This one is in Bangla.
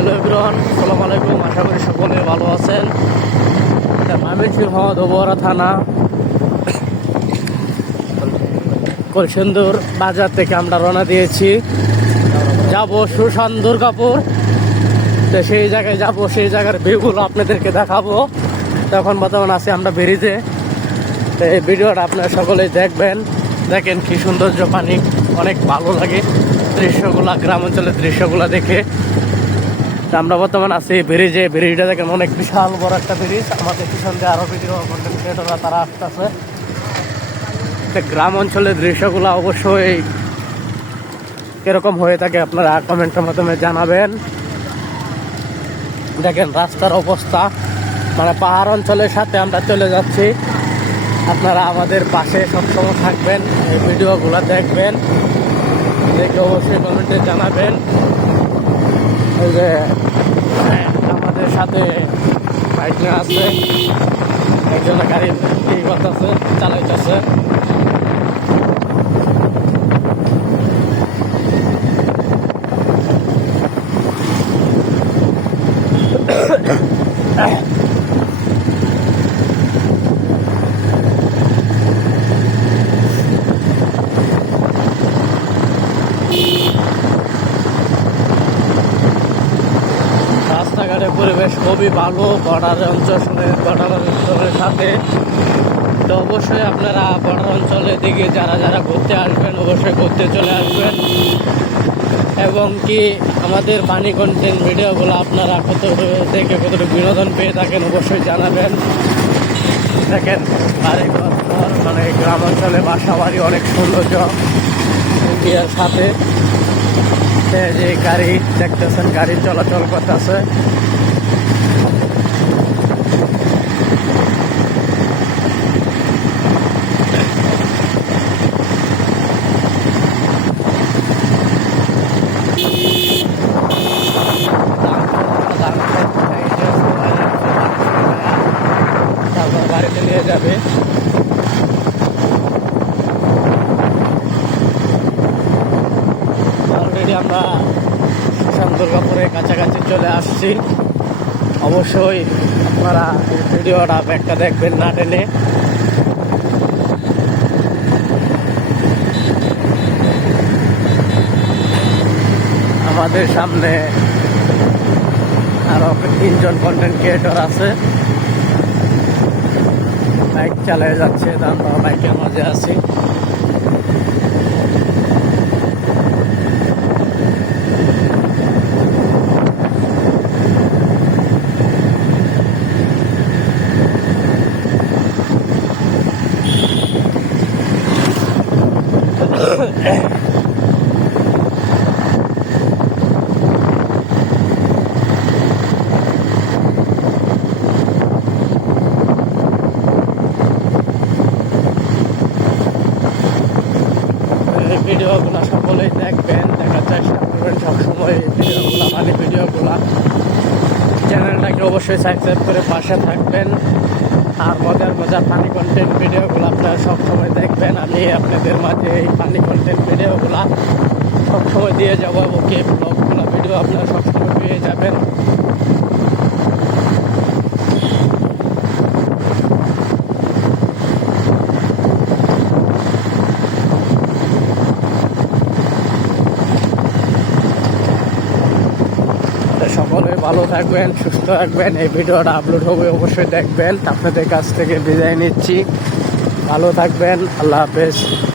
হ্যালো এভরিওয়ান, আসসালামু আলাইকুম। আশা করি সকলে ভালো আছেন। ময়মনসিংহ দোবরা থানা কলসিন্দুর বাজার থেকে আমরা রওনা দিয়েছি, যাব সুশান দুর্গাপুর। তো সেই জায়গায় যাব, সেই জায়গার ভিউগুলো আপনাদেরকে দেখাবো। তখন বর্তমানে আছি আমরা ব্রিজে। তো এই ভিডিওটা আপনারা সকলেই দেখবেন। দেখেন কি সৌন্দর্য, পানি অনেক ভালো লাগে দৃশ্যগুলা, গ্রাম অঞ্চলের দৃশ্যগুলা দেখে। আমরা বর্তমানে আছি ব্রিজে। ব্রিজটা দেখেন অনেক বিশাল বড় একটা ব্রিজ। আমাদের পিছন দিয়ে আরো ভিডিও কন্টেন্ট ক্রিয়েটররা তারা আসতেছে। গ্রাম অঞ্চলের দৃশ্যগুলো অবশ্যই কিরকম হয়ে থাকে আপনারা কমেন্টের মাধ্যমে জানাবেন। দেখেন রাস্তার অবস্থা, মানে পাহাড় অঞ্চলের সাথে আমরা চলে যাচ্ছি। আপনারা আমাদের পাশে সবসময় থাকবেন, এই ভিডিওগুলো দেখবেন, দেখে অবশ্যই কমেন্টে জানাবেন। এই যে আমাদের সাথে বাইকরা আছে, একজন গাড়ি ঠিক করতেছে, চালাইতেছে। রাস্তাঘাটের পরিবেশ খুবই ভালো, বর্ডার অঞ্চলের সাথে। তো অবশ্যই আপনারা বর্ডার অঞ্চলের দিকে যারা যারা ঘুরতে আসবেন অবশ্যই ঘুরতে চলে আসবেন। এবং কি আমাদের পানি কন্টেন্ট ভিডিওগুলো আপনারা দেখে কতটুকু বিনোদন পেয়ে থাকেন অবশ্যই জানাবেন। দেখেন বাড়িঘর, মানে গ্রাম অঞ্চলে বাসা বাড়ি অনেক সৌন্দর্য ইন্ডিয়ার সাথে। যে গাড়ি দেখতেছেন, গাড়ি চলাচল করতেছে। তারপর বাড়িতে নিয়ে যাবে। অলরেডি আমরা সুশান দুর্গাপুরের কাছাকাছি চলে আসছি। অবশ্যই আপনারা এই ভিডিওটা একটা দেখবেন না টেনে। আমাদের সামনে আরো 3জন কন্টেন্ট ক্রিয়েটর আছে, বাইক চালিয়ে যাচ্ছে। আমরা বাইকের মাঝে আছি। ভিডিওগুলো সকলেই দেখবেন, দেখার চেষ্টা করবেন সবসময় ভিডিওগুলো, মানে ভিডিওগুলো। চ্যানেলটাকে অবশ্যই সাবস্ক্রাইব করে পাশে থাকবেন। আর মজার মজার ফানি কন্টেন্ট ভিডিওগুলো আপনারা সবসময় দেখবেন। আমি আপনাদের মাঝে এই ফানি কন্টেন্ট ভিডিওগুলো সবসময় দিয়ে যাবো, এবং এই ব্লগগুলো ভিডিও আপনারা সবসময় পেয়ে যাবেন। সকলে ভালো থাকবেন, সুস্থ থাকবেন। এই ভিডিওটা আপলোড হবে, অবশ্যই দেখবেন। আপনাদের কাছ থেকে বিদায় নিচ্ছি। ভালো থাকবেন, আল্লাহ হাফেজ।